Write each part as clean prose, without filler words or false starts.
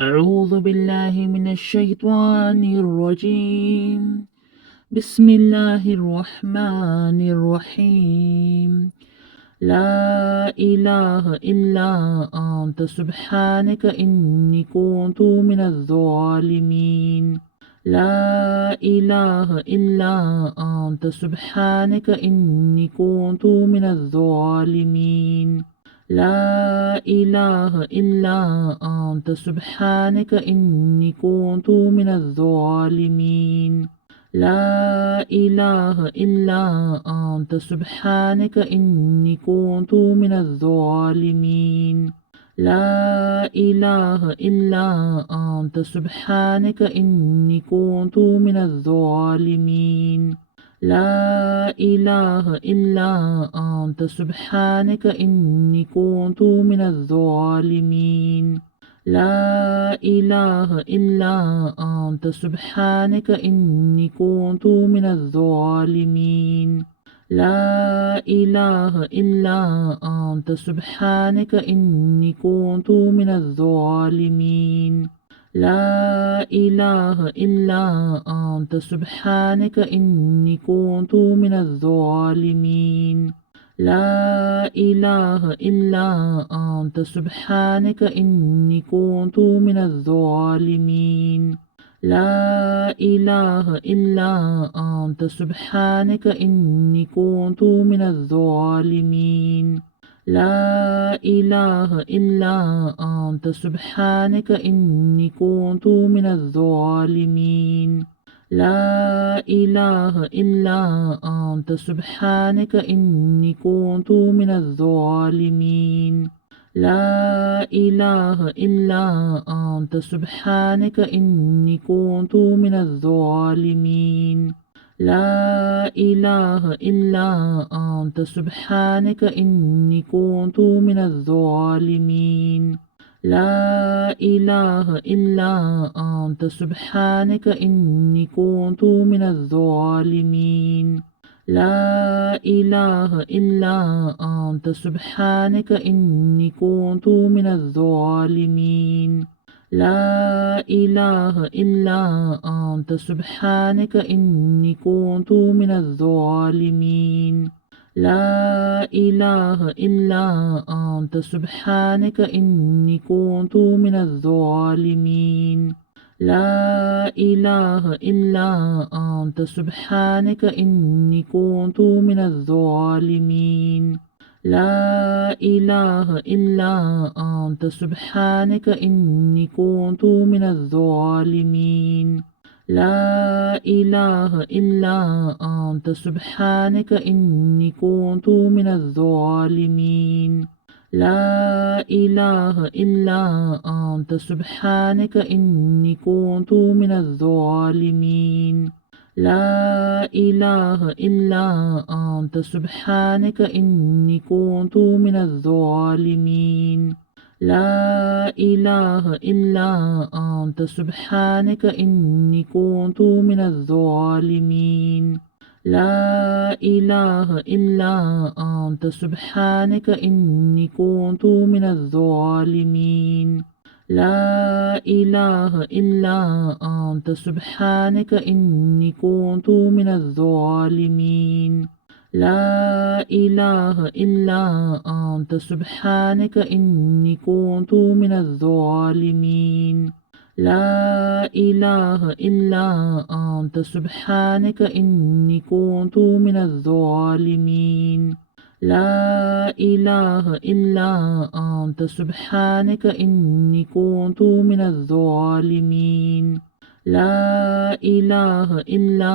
أعوذ بالله من الشيطان الرجيم. بسم الله الرحمن الرحيم. لا إله إلا أنت سبحانك إني كنت من الظالمين. لا إله إلا أنت سبحانك إني كنت من الظالمين. لا إله إلا أنت سبحانك إني كنت من الظالمين. لا إله إلا أنت سبحانك إني كنت من الظالمين. لا إله إلا أنت سبحانك إني كنت من الظالمين. لا إله إلا أنت سبحانك إني كنت من الظالمين. لا إله إلا أنت سبحانك إني كنت من الظالمين. لا إله إلا أنت سبحانك إني كنت من الظالمين. لا إله إلا أنت سبحانك إني كنت من الظالمين. لا إله إلا أنت سبحانك إني كنت من الظالمين. لا إله إلا أنت سبحانك إني كنت من الظالمين. لا إله إلا أنت سبحانك إني كنت من الظالمين. لا إله إلا أنت سبحانك إني كنت من الظالمين. لا إله إلا أنت سبحانك إني كنت من الظالمين. لا إله إلا أنت سبحانك إني كنت من الظالمين. لا إله إلا أنت سبحانك إني كنت من الظالمين. لا إله إلا أنت سبحانك إني كنت من الظالمين. لا إله إلا أنت سبحانك إني كنت من الظالمين. لا إله إلا أنت سبحانك إني كنت من الظالمين. لا إله إلا أنت سبحانك إني كنت من الظالمين. لا إله إلا أنت سبحانك إني كنت من الظالمين. لا إله إلا أنت سبحانك إني كنت من الظالمين. لا إله إلا أنت سبحانك إني كنت من الظالمين. لا إله إلا أنت سبحانك إني كنت من الظالمين. لا إله إلا أنت سبحانك إني كنت من الظالمين. لا إله إلا أنت سبحانك إني كنت من الظالمين. لا إله إلا أنت سبحانك إني كنت من الظالمين. لا إله إلا أنت سبحانك إني كنت من الظالمين. لا إله إلا أنت سبحانك إني كنت من الظالمين. لا إله إلا أنت سبحانك إني كنت من الظالمين. لا إله إلا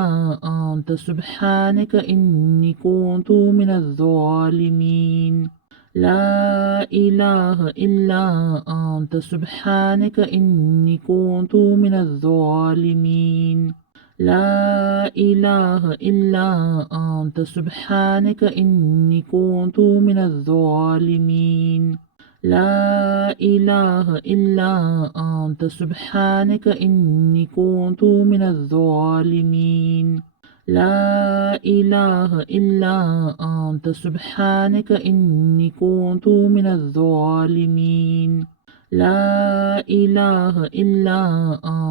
أنت سبحانك إني كنت من الظالمين. لا إله إلا أنت سبحانك إني كنت من الظالمين. لا إله إلا أنت سبحانك إني كنت من الظالمين. لا إله إلا أنت سبحانك إني كنت من الظالمين. لا إله إلا أنت سبحانك إني كنت من الظالمين. لا إله إلا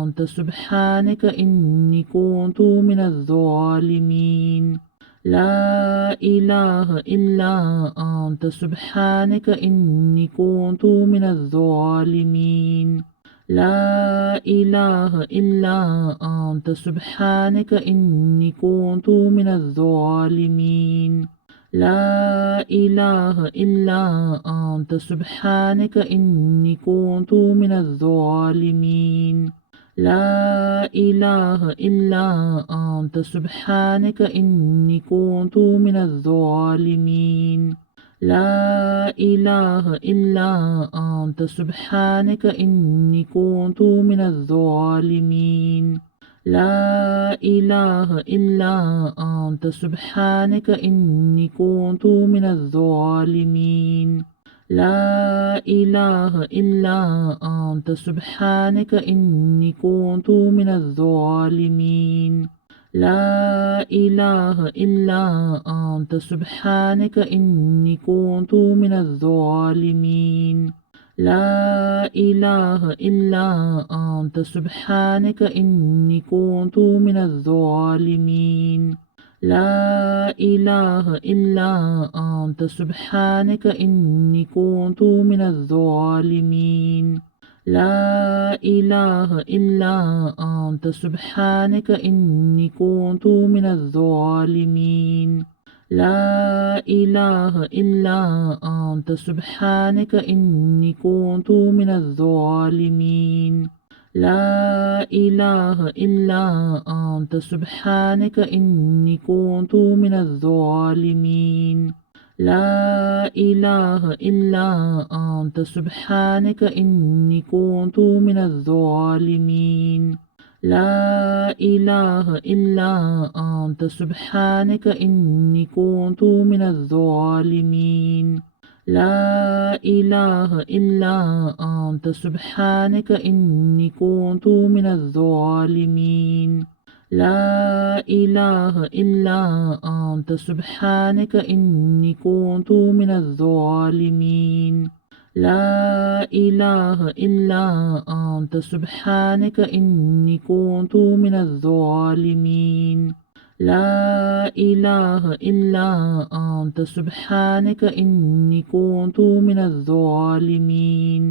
أنت سبحانك إني كنت من الظالمين لا إله إلا أنت سبحانك إني كنت من الظالمين لا إله إلا أنت سبحانك إني كنت من الظالمين لا إله إلا أنت سبحانك إني كنت من الظالمين لا إله إلا أنت سبحانك إني كنت من الظالمين لا إله إلا أنت سبحانك إني كنت من الظالمين لا إله إلا أنت سبحانك إني كنت من الظالمين لا إله إلا أنت سبحانك إني كنت من الظالمين لا إله إلا أنت سبحانك إني كنت من الظالمين لا إله إلا أنت سبحانك إني كنت من الظالمين لا إله إلا أنت سبحانك إني كنت من الظالمين لا إله إلا أنت سبحانك إني كنت من الظالمين لا إله إلا أنت سبحانك إني كنت من الظالمين لا إله إلا أنت سبحانك إني كنت من الظالمين لا إله إلا أنت سبحانك إني كنت من الظالمين لا إله إلا أنت سبحانك إني كنت من الظالمين لا إله إلا أنت سبحانك إني كنت من الظالمين لا إله إلا أنت سبحانك إني كنت من الظالمين لا إله إلا أنت سبحانك إني كنت من الظالمين لا إله إلا أنت سبحانك إني كنت من الظالمين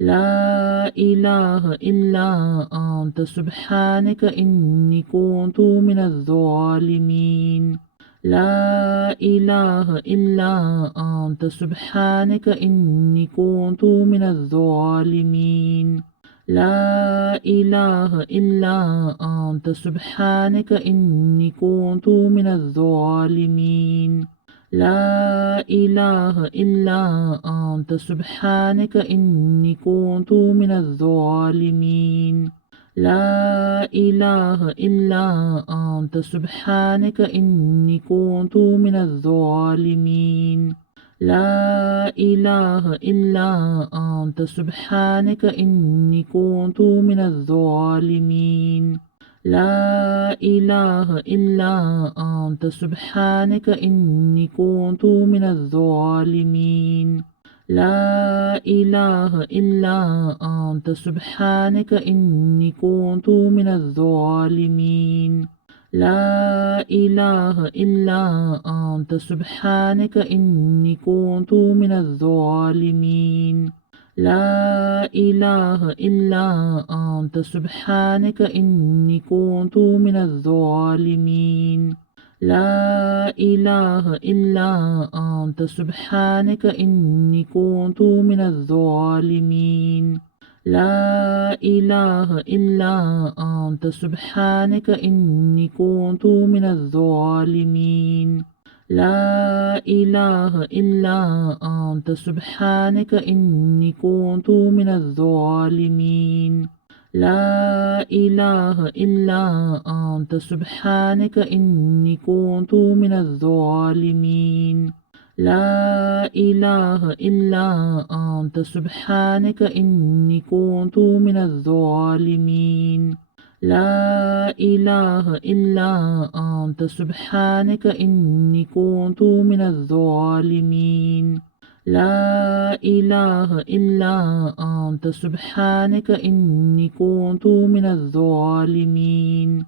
لا إله إلا أنت سبحانك إني كنت من الظالمين لا إله إلا أنت سبحانك إني كنت من الظالمين لا إله إلا أنت سبحانك إني كنت من الظالمين لا إله إلا أنت سبحانك إني كنت من الظالمين لا إله إلا أنت سبحانك إني كنت من الظالمين لا إله إلا أنت سبحانك إني كنت من الظالمين لا إله إلا أنت سبحانك إني كنت من الظالمين لا إله إلا أنت سبحانك إني كنت من الظالمين لا إله إلا أنت سبحانك إني كنت من الظالمين لا إله إلا أنت سبحانك إني كنت من الظالمين لا إله إلا أنت سبحانك إني كنت من الظالمين لا إله إلا أنت سبحانك إني كنت من الظالمين لا إله إلا أنت سبحانك إني كنت من الظالمين لا إله إلا أنت سبحانك إني كنت من الظالمين لا إله إلا أنت سبحانك إني كنت من الظالمين لا إله إلا أنت سبحانك إني كنت من الظالمين لا إله إلا أنت سبحانك إني كنت من الظالمين